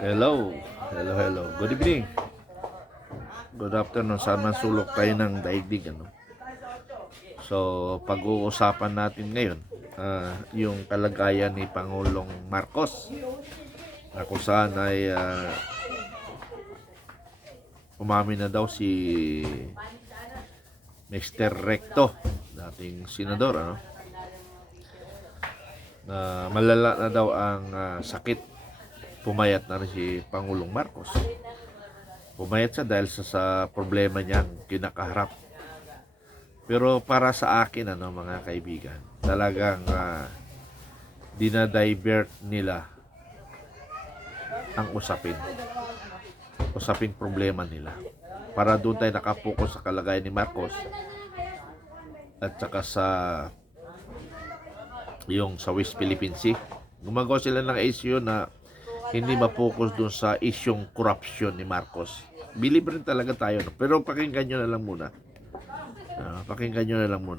Hello. Hello. Good evening. Good afternoon. Saan man sulok tayo ng daigdig, ano? So, pag-uusapan natin ngayon, yung kalagayan ni Pangulong Marcos na kung saan ay umamin na daw si Mr. Recto, dating senador, ano? Na malala na daw ang sakit. Pumayat na rin si Pangulong Marcos. Pumayat siya dahil sa problema niyang kinakaharap. Pero para sa akin, ano, mga kaibigan, talagang dinadivert nila ang usaping problema nila. Para doon tayo nakapokus sa kalagayan ni Marcos at saka sa West Philippine Sea. Gumagawa sila ng issue na hindi mapokus doon sa isyong corruption ni Marcos. Believe rin talaga tayo, no? Pero pakinggan nyo na lang muna.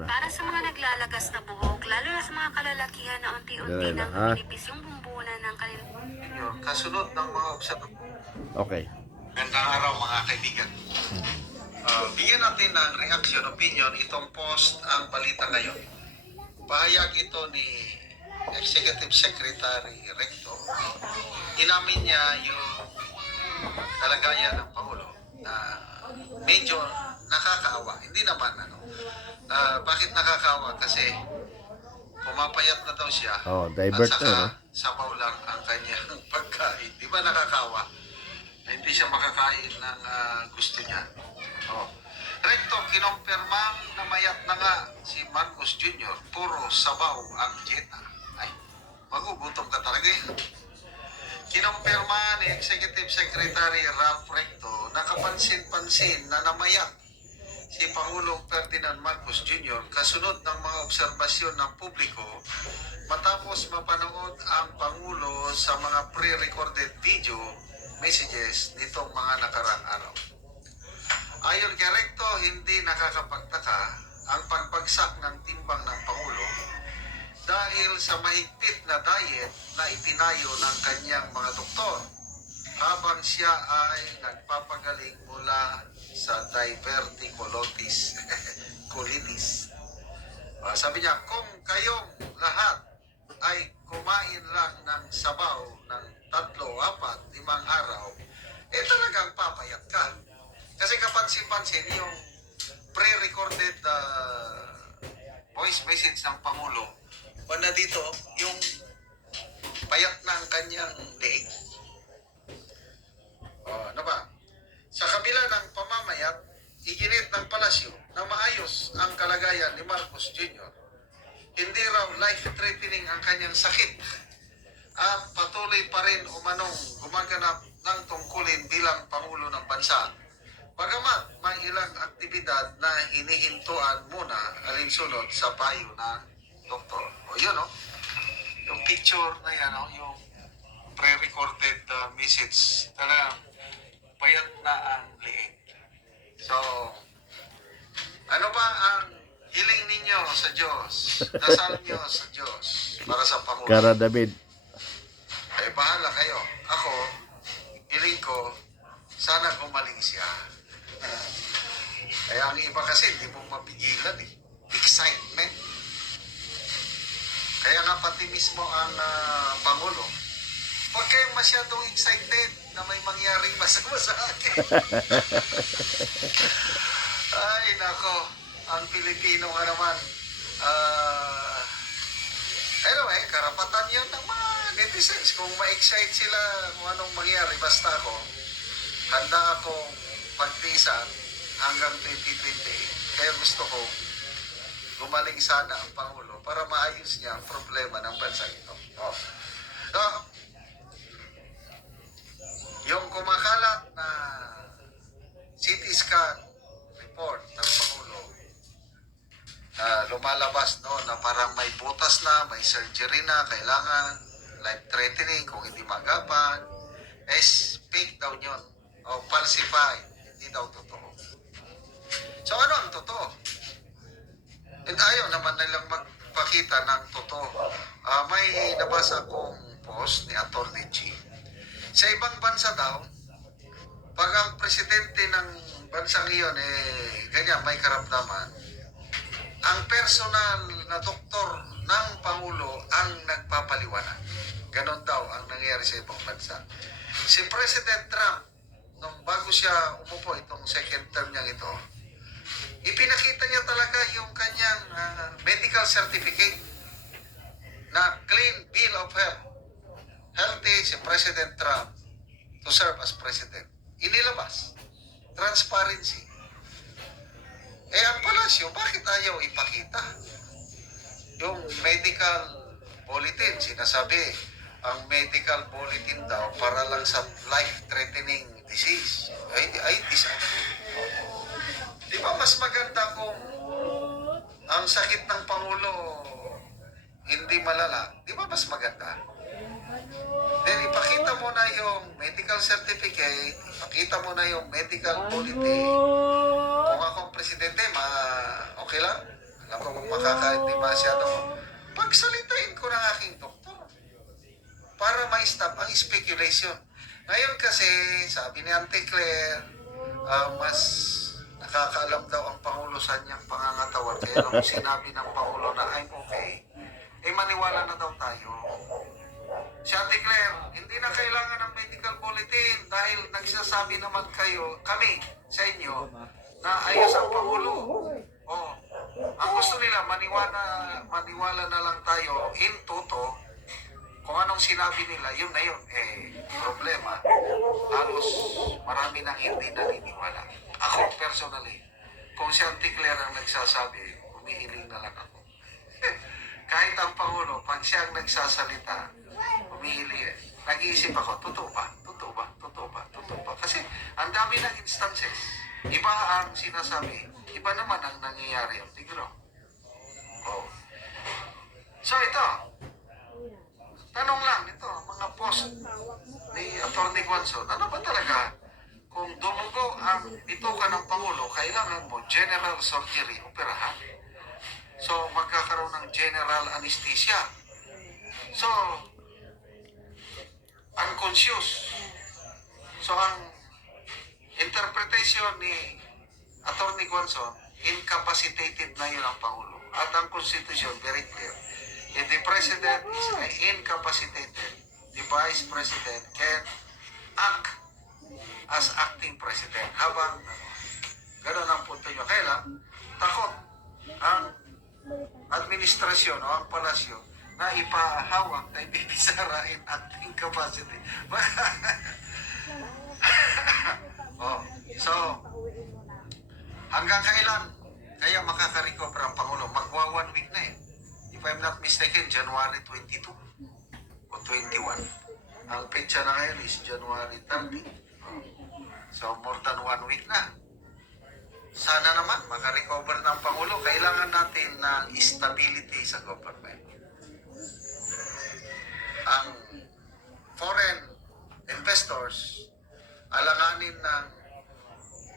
Para sa mga naglalagas na buhok, lalo na sa mga kalalakihan na unti-unti nang lumilipis yung bumbunan ng kanilang... Kasunod ng mga observasyon. Okay. Gandang araw mga kaibigan. Bigyan natin ng reaction, opinion, itong post ang balita ngayon. Pahayag ito ni Executive Secretary Recto. Inamin niya yung kalagayan ng Pangulo na medyo nakakaawa. Hindi naman bakit nakakaawa? Kasi pumapayat na daw siya divert at saka na, no? sabaw lang ang kanyang pagkain. Di ba nakakaawa? Na hindi siya makakain ng gusto niya. Recto, kinumpirmang namayat na nga si Marcos Jr. Puro sabaw ang dieta. Ay, magugutom ka talaga yun. Kinumpirma ni Executive Secretary Ralph Recto na kapansin-pansin na namayat si Pangulong Ferdinand Marcos Jr. kasunod ng mga obserbasyon ng publiko matapos mapanood ang Pangulo sa mga pre-recorded video messages nitong mga nakarang araw. Ayon kay Recto, hindi nakakapagtaka ang pagbagsak ng timbang ng Pangulo dahil sa mahigpit na diet na itinayo ng kanyang mga doktor habang siya ay nagpapagaling mula sa diverticulitis. Sabi niya, kung kayong lahat ay kumain lang ng sabaw ng 3, 4, 5 araw, talagang papayat ka. Kasi kapansin-pansin yung pre-recorded voice message ng Pangulo, banda dito, yung payat ng kanyang leeg. Ano ba? Sa kabila ng pamamayat, iginit ng palasyo na maayos ang kalagayan ni Marcos Jr. Hindi raw life-threatening ang kanyang sakit at patuloy pa rin umanong gumaganap ng tungkulin bilang Pangulo ng Bansa. Bagamat may ilang aktibidad na hinihintuan muna alinsunod sa payo ng doktor. Yun, yung picture na yan, yung pre-recorded message, talagang payat na ang liig. So, ano ba ang hiling ninyo sa Diyos? Dasal nyo sa Diyos para sa Pangulo. Kara David. Ay, bahala kayo. Ako, hiling ko, sana gumaling siya. Kaya ang iba kasi, hindi mo mapigilan eh. Excitement. Kaya nga pati mismo ang Pangulo, huwag kayong masyadong excited na may mangyaring masama sa akin. Ay, nako. Ang Pilipino nga naman. Anyway, karapatan yun ng mga netizens. Kung ma-excite sila kung anong mangyari, basta ako, handa akong pagtiisan hanggang 2028. Kaya gusto ko gumaling sana ang Pangulo para maayos niya ang problema ng bansa ito. So, yung kumakalat na CT scan report ng Pangulo, lumalabas na parang may butas na, may surgery na, kailangan life-threatening kung hindi magapan, fake daw yun, o falsified, hindi daw totoo. So ano ang totoo? And ayaw naman nilang magpakita ng totoo. May nabasa kong post ni Atty. G Sa ibang bansa daw, pag ang presidente ng bansang iyon, ganyan, may karamdaman, ang personal na doktor ng Pangulo ang nagpapaliwanag. Ganon daw ang nangyayari sa ibang bansa. Si President Trump, nung bago siya umupo itong second term niya ito, ipinakita niya talaga yung kanyang medical certificate na clean bill of health. Healthy si President Trump to serve as president. Inilabas. Transparency. Ang palasyo, bakit ayaw ipakita? Yung medical bulletin, sinasabi, ang medical bulletin daw para lang sa life-threatening disease. Ay disagree. Di ba mas maganda kung ang sakit ng Pangulo hindi malala? Di ba mas maganda? Then ipakita mo na yung medical certificate, ipakita mo na yung medical bulletin. Kung akong presidente, okay lang. Alam ko kung makakaintindi masyado. Pagsalitain ko ng aking doktor para ma-stop ang speculation. Ngayon kasi, sabi ni Auntie Claire, mas nakakaalam daw ang Pangulo sa niyang pangangatawan. Kaya nung sinabi ng Pangulo na I'm okay, maniwala na daw tayo. Si Ate Claire, hindi na kailangan ng medical bulletin dahil nagsasabi naman kayo, kami sa inyo, na ayos ang Pangulo. Ang gusto nila, maniwala na lang tayo in toto. Kung anong sinabi nila, yun na yun. Problema. Halos marami nang hindi naniniwala. Ako, personally, kung si Ate Claire ang nagsasabi, humihiling na lang ako. Kahit ang Pangulo, pag siya ang nagsasalita, humihiling, nag-iisip ako, totoo ba? Totoo ba? Totoo ba? Totoo ba? Kasi ang dami ng instances. Iba ang sinasabi, iba naman ang nangyayari ang tigro. So ito, tanong lang ito, mga post ni Atty. Guanzon, ano ba talaga kung dumugo ang bituka ng Pangulo, kailangan mo general surgery, operahan. So magkakaroon ng general anesthesia. So, unconscious. So ang interpretation ni Atty. Guanzon, incapacitated na yun ang Pangulo. At ang Constitution, very clear. If the President is incapacitated, the Vice President can act as acting President. Habang gano'n ang punto nyo. Kaya lang, takot ang administrasyon o ang palasyo na ipahawak kay Bibi Sara in acting capacity. So, hanggang kailan kaya makaka-recover ang Pangulo? Magwa 1 week na eh. If I'm not mistaken, January 22 o 21. Ang petsa na ngayon is January 30. So, more than 1 week na. Sana naman makarecover ng Pangulo. Kailangan natin ng stability sa government. Ang foreign investors alanganin ng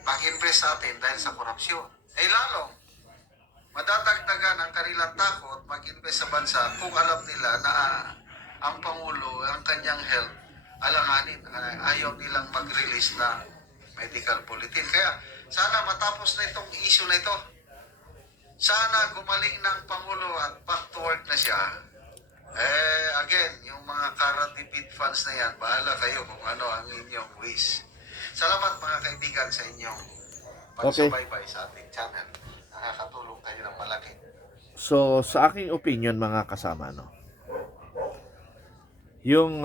mag-invest sa atin dahil sa korupsyon. Lalong madadagdagan ang kanilang takot mag-invest sa bansa kung alam nila na ang Pangulo, ang kanyang health, alanganin. Ayaw nilang mag-release ng medical bulletin. Kaya sana matapos na itong issue na ito. Sana gumaling ng Pangulo at back to work na siya. Again, yung mga Karatipid fans na yan, bahala kayo kung ano ang inyong wish. Salamat mga kaibigan sa inyong pagsubaybay sa ating channel. Nakakatulong kayo ng malaki. So, sa aking opinion mga kasama, no, yung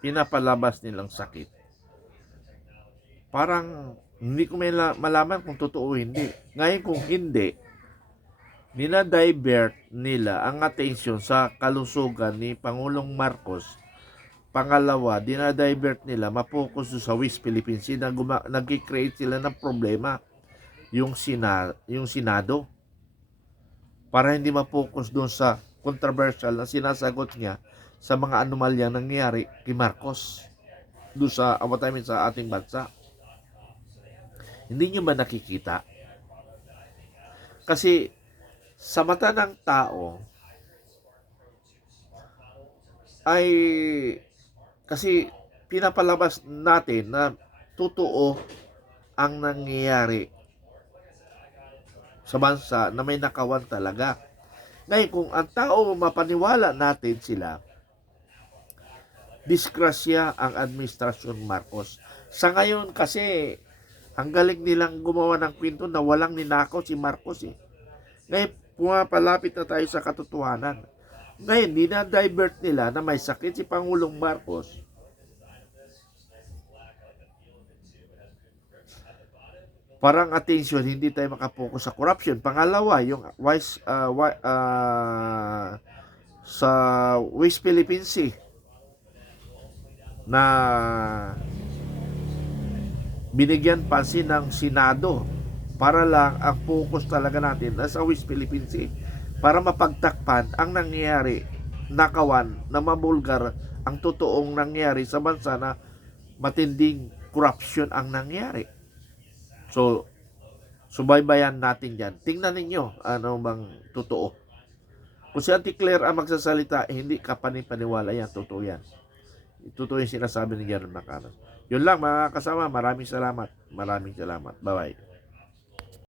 pinapalabas nilang sakit, parang hindi ko may malaman kung totoo o hindi. Ngayon kung hindi, dinadivert nila ang attention sa kalusugan ni Pangulong Marcos. Pangalawa, dinadivert nila mapokus sa West Philippines. Nag-create sila ng problema yung Senado para hindi mapokus doon sa controversial na sinasagot niya sa mga anomalyang nangyayari kay Marcos doon sa sa ating bansa. Hindi nyo ba nakikita? Kasi sa mata ng tao ay Kasi pinapalabas natin na totoo ang nangyayari sa bansa na may nakawan talaga. Ngayon, kung ang tao mapaniwala natin sila, disgrasya ang administrasyon Marcos. Sa ngayon kasi, ang galing nilang gumawa ng kwento na walang ninakaw si Marcos eh. Ngayon, pumapalapit na tayo sa katotohanan. Ngayon, dinadivert nila na may sakit si Pangulong Marcos. Parang attention, hindi tayo makapokus sa corruption. Pangalawa, yung sa West Philippine Sea na binigyan pansin ng Senado para lang ang focus talaga natin sa West Philippine Sea para mapagtakpan ang nangyayari, nakawan na mabulgar ang totoong nangyayari sa bansa na matinding corruption ang nangyayari. So, subaybayan natin yan. Tingnan ninyo ano bang totoo. Kung si Auntie Claire ang magsasalita, hindi ka panipaniwala yan. Totoo yan. Totoo yung sinasabi ni Gerald Macanas. Yun lang mga kasama. Maraming salamat. Maraming salamat. Bye-bye.